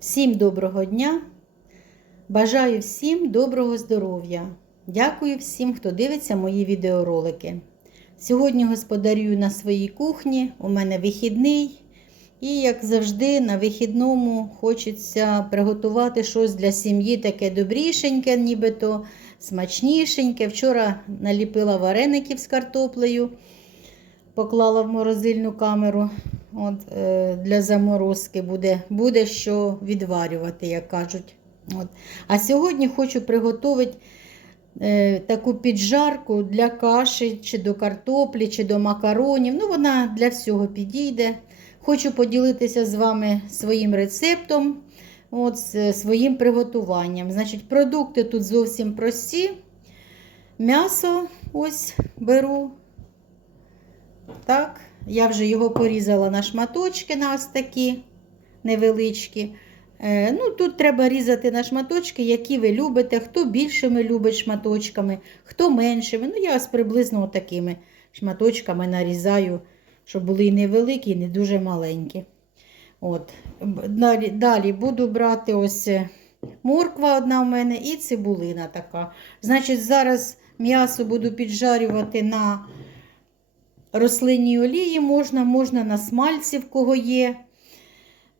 Всім доброго дня! Бажаю всім доброго здоров'я! Дякую всім, хто дивиться мої відеоролики. Сьогодні господарюю на своїй кухні, у мене вихідний. І, як завжди, на вихідному хочеться приготувати щось для сім'ї таке добрішеньке, нібито смачнішеньке. Вчора наліпила вареників з картоплею, поклала в морозильну камеру. От, е, Для заморозки буде, буде що відварювати, як кажуть. От. А сьогодні хочу приготувати е, таку піджарку для каші, чи до картоплі, чи до макаронів. Ну, вона для всього підійде. Хочу поділитися з вами своїм рецептом, от, своїм приготуванням. Значить, продукти тут зовсім прості. М'ясо ось беру. Так, я вже його порізала на шматочки, на ось такі невеличкі. Е, ну, Тут треба різати на шматочки, які ви любите, хто більшими любить шматочками, хто меншими. Ну, я ось приблизно такими шматочками нарізаю, щоб були і невеликі, і не дуже маленькі. От. Далі, далі буду брати ось е, морква одна в мене і цибулина така. Значить, зараз м'ясо буду піджарювати на рослинній олії можна, можна на смальці, в кого є.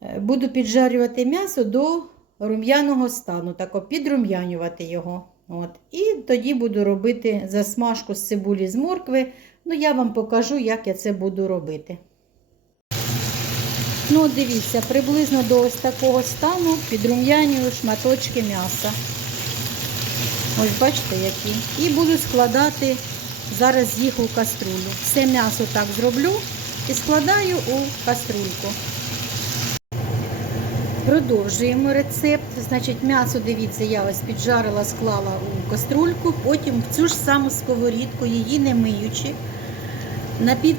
Е, Буду піджарювати м'ясо до рум'яного стану, так підрум'янювати його. От. І тоді буду робити засмажку з цибулі з моркви. Ну, я вам покажу, як я це буду робити. Ну, дивіться, приблизно до ось такого стану підрум'янюю шматочки м'яса. Ось бачите, які. І буду складати зараз їх у каструлю. Все м'ясо так зроблю і складаю у каструльку. Продовжуємо рецепт. Значить, м'ясо, дивіться, я ось піджарила, склала у каструльку, потім в цю ж саму сковорідку, її не миючи,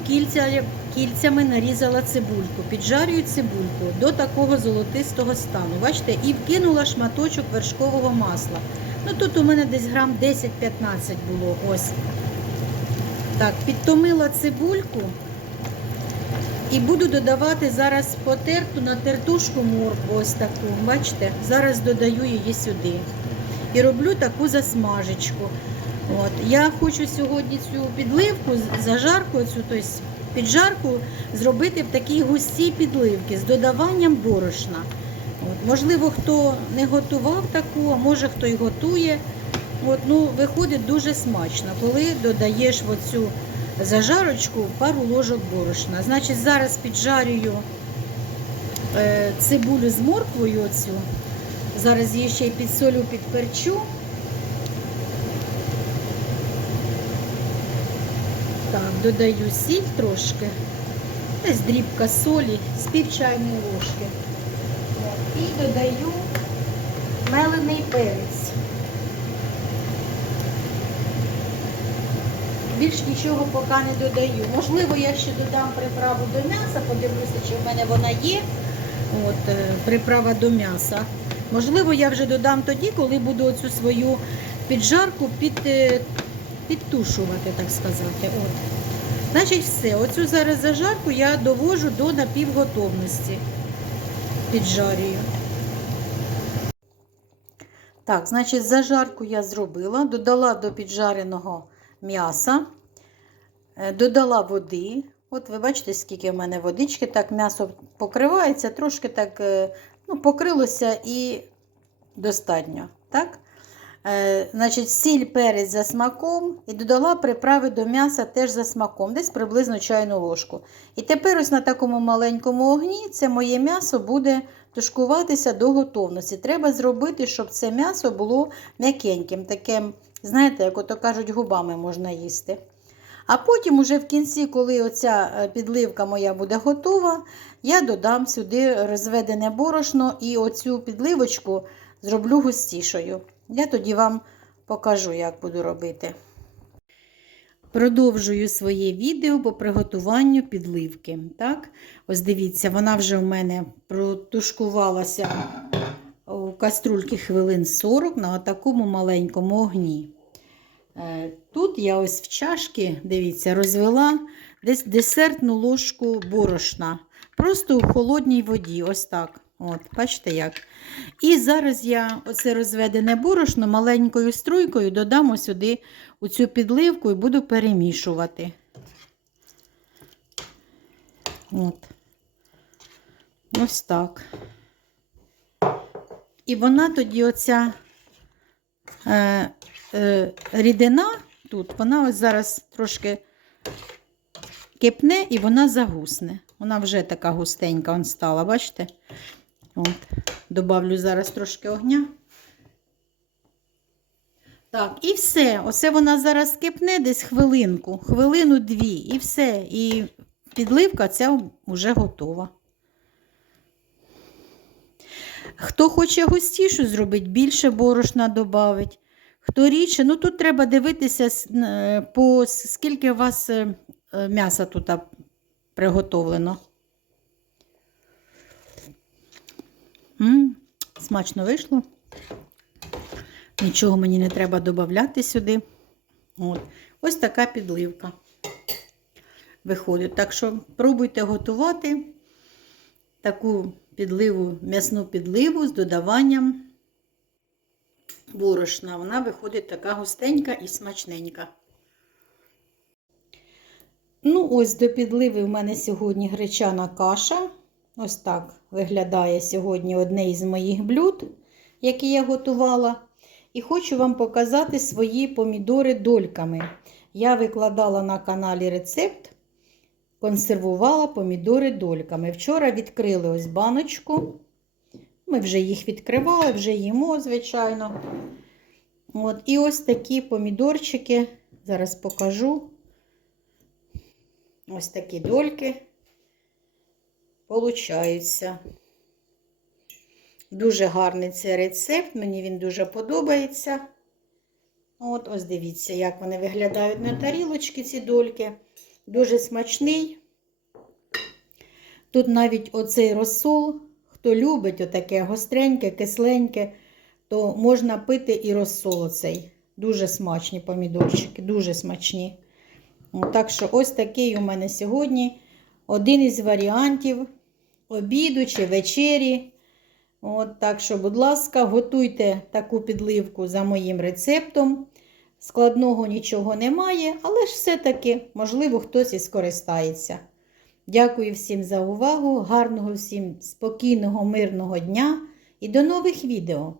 кільця, кільцями нарізала цибульку. Піджарюю цибульку до такого золотистого стану. Бачите, і вкинула шматочок вершкового масла. Ну Тут у мене десь грам 10-15 було. ось. Так, підтомила цибульку і буду додавати зараз потерту на тертушку моркву, ось таку. Бачите, зараз додаю її сюди. І роблю таку засмажечку. От. Я хочу сьогодні цю підливку, зажарку, цю, тобто піджарку зробити в такій густій підливці з додаванням борошна. От. Можливо, хто не готував таку, а може хто і готує. От, ну, Виходить дуже смачно, коли додаєш оцю зажарочку пару ложок борошна. Значить, зараз піджарюю е, цибулю з морквою. оцю. Зараз її ще й підсолю, підперчу. Так, додаю сіль трошки, десь дрібка солі з пів чайної ложки. І додаю мелений перець. Більш нічого поки не додаю. Можливо, я ще додам приправу до м'яса, подивлюся, чи в мене вона є. От, е, Приправа до м'яса. Можливо, я вже додам тоді, коли буду оцю свою піджарку під, е, підтушувати, так сказати. От. Значить, все. Оцю зараз зажарку я довожу до напівготовності. Піджарюю. Так, значить, зажарку я зробила, додала до піджареного м'яса, е, додала води. От ви бачите, скільки в мене водички, так м'ясо покривається, трошки так е, ну, покрилося і достатньо. так? Е, значить, Сіль перець за смаком і додала приправи до м'яса теж за смаком, десь приблизно чайну ложку. І тепер ось на такому маленькому огні це моє м'ясо буде тушкуватися до готовності. Треба зробити, щоб це м'ясо було м'якеньким, таким, знаєте, як ото кажуть, губами можна їсти. А потім, уже в кінці, коли оця підливка моя буде готова, я додам сюди розведене борошно і оцю підливочку зроблю густішою. Я тоді вам покажу, як буду робити. Продовжую своє відео по приготуванню підливки. Так? Ось дивіться, вона вже у мене протушкувалася у каструльки хвилин 40 на такому маленькому огні. Е, Тут я ось в чашки, дивіться, розвела десь десертну ложку борошна. Просто у холодній воді. Ось так. От, бачите як. І зараз я оце розведене борошно маленькою струйкою додамо сюди у цю підливку і буду перемішувати. От. Ось так. І вона тоді оця е, е, рідина тут, вона ось зараз трошки кипне і вона загусне. Вона вже така густенька стала, бачите? От. Добавлю зараз трошки огня. Так, і все. Оце вона зараз кипне десь хвилинку, хвилину-дві, і все. І підливка ця вже готова. Хто хоче густішу зробити, більше борошна додавить. Хто рідше, ну тут треба дивитися, е, по скільки у вас е, е, м'яса тут приготовлено. М, смачно вийшло. Нічого мені не треба додати сюди. От. Ось така підливка виходить. Так що пробуйте готувати таку підливу, м'ясну підливу з додаванням борошна. Вона виходить така густенька і смачненька. Ну, ось до підливи в мене сьогодні гречана каша. Ось так виглядає сьогодні одне із моїх блюд, які я готувала. І хочу вам показати свої помідори дольками. Я викладала на каналі рецепт, консервувала помідори дольками. Вчора відкрили ось баночку. Ми вже їх відкривали, вже їмо, звичайно. От, і ось такі помідорчики. Зараз покажу. Ось такі дольки получаються. Дуже гарний цей рецепт, мені він дуже подобається. От, ось дивіться, як вони виглядають на тарілочці, ці дольки. Дуже смачний. Тут навіть оцей розсол, хто любить отаке гостреньке, кисленьке, то можна пити і розсол оцей. Дуже смачні помідорчики, дуже смачні. Так що ось такий у мене сьогодні один із варіантів обіду чи вечері. От, так що, будь ласка, готуйте таку підливку за моїм рецептом. Складного нічого немає, але ж все-таки, можливо, хтось і скористається. Дякую всім за увагу, гарного всім спокійного, мирного дня і до нових відео!